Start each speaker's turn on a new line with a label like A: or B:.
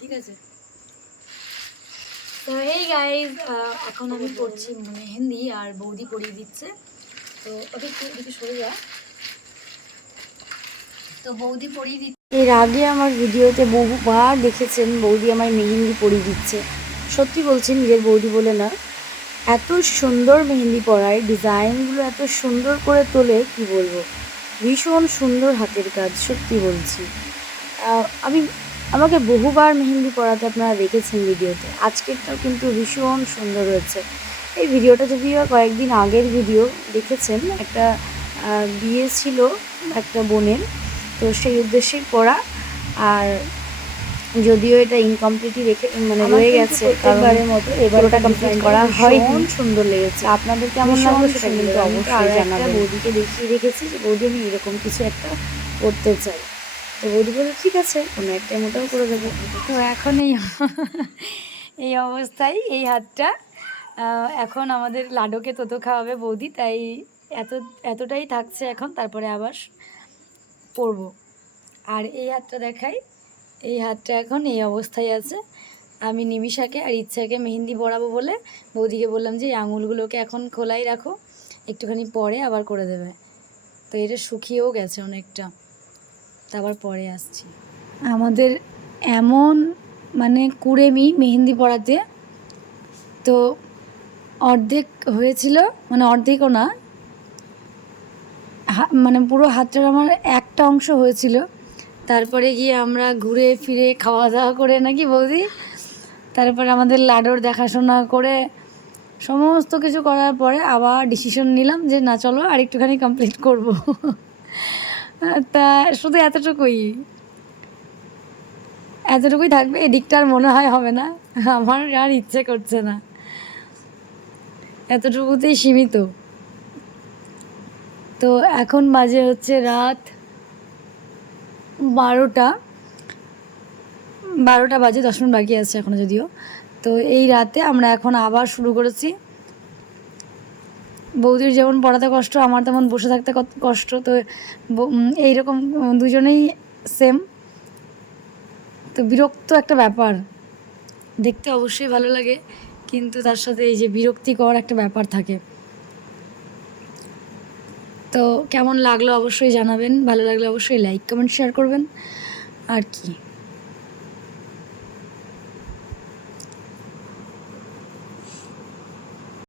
A: ঠিক আছে। তো এই গাইজ এখন আমি পড়ছি মেহেন্দি আর বৌদি পরিয়ে দিচ্ছে। তো ওটা এদিকে সরে যা তো বৌদি পরিয়ে দিচ্ছে।
B: এর আগে আমার ভিডিওতে বহুবার দেখেছেন বৌদি আমার মেহেন্দি পরিয়ে দিচ্ছে। সত্যি বলছি নিজের বৌদি বলে না। এত সুন্দর মেহেন্দি পরায় ডিজাইনগুলো এত সুন্দর করে তোলে কি বলব? ভীষণ সুন্দর হাতের কাজ সত্যি বলছি। আহ, আমি আমাকে বহুবার মেহেন্দি পরাতে আপনারা দেখেছেন ভিডিওতে। আজকেরটাও কিন্তু ভীষণ সুন্দর হয়েছে। এই ভিডিওটা যদিও কয়েকদিন আগের ভিডিও দেখেছেন একটা বিয়ে ছিল একটা বোনের তো সেই উদ্দেশ্যেই পড়া। আর যদিও এটা ইনকমপ্লিটই রেখে মানে রয়ে গেছে
A: প্রত্যেকবারের মতো এবার
B: পুরোটা কমপ্লিট করা
A: হয়
B: ভীষণ সুন্দর লেগেছে। আপনাদের কেমন লাগল সেটা কিন্তু অবশ্যই জানাবেন। বৌদিকে দেখিয়ে রেখেছি যে বৌদি আমি এরকম কিছু একটা করতে চাই। তো বৌদি বলে ঠিক আছে কোনো একটা মোটাও করে দেবো।
A: তো এখন এই এই অবস্থায় এই হাতটা এখন আমাদের লাডোকে তত খাওয়াবে বৌদি, তাই এত, এতটাই থাকছে এখন, তারপরে আবার পরব। আর এই হাতটা দেখাই, এই হাতটা এখন এই অবস্থায় আছে। আমি নিমিষাকে আর ইচ্ছাকে মেহেন্দি পরাবো বলে বৌদিকে বললাম যে, এই আঙুলগুলোকে এখন খোলাই রাখো, একটুখানি পরে আবার করে দেবে। তো এটা শুকিয়েও গেছে অনেকটা। তা আবার পরে আসছি। আমাদের এমন মানে কুড়েমি মেহেন্দি পড়াতে তো অর্ধেক হয়েছিল মানে অর্ধেকও না মানে পুরো হাতটার আমার একটা অংশ হয়েছিল। তারপরে গিয়ে আমরা ঘুরে ফিরে খাওয়া দাওয়া করে নাকি বৌদি? তারপরে আমাদের লাডোর দেখাশোনা করে সমস্ত কিছু করার পরে আবার ডিসিশন নিলাম যে না, চলো আর একটুখানি কমপ্লিট করব। তা শুধু এতটুকুই। এতটুকুই থাকবে, এদিকটা আর মনে হয় হবে না। আমার আর ইচ্ছে করছে না। এতটুকুতেই সীমিত। তো এখন বাজে হচ্ছে রাত বারোটা। বারোটা বাজে, দশ মিনিট বাকি আছে এখনও যদিও। তো এই রাতে আমরা এখন আবার শুরু করেছি। বৌদির যেমন পড়াতে কষ্ট, আমার তেমন বসে থাকতে কত- কষ্ট, তো এইরকম দুজনেই সেম তো বিরক্ত একটা ব্যাপার। দেখতে অবশ্যই ভালো লাগে, কিন্তু তার সাথে এই যে বিরক্তিকর একটা ব্যাপার থাকে। তো কেমন লাগল অবশ্যই জানাবেন, ভালো লাগলে অবশ্যই লাইক কমেন্ট শেয়ার করবেন। আর কি?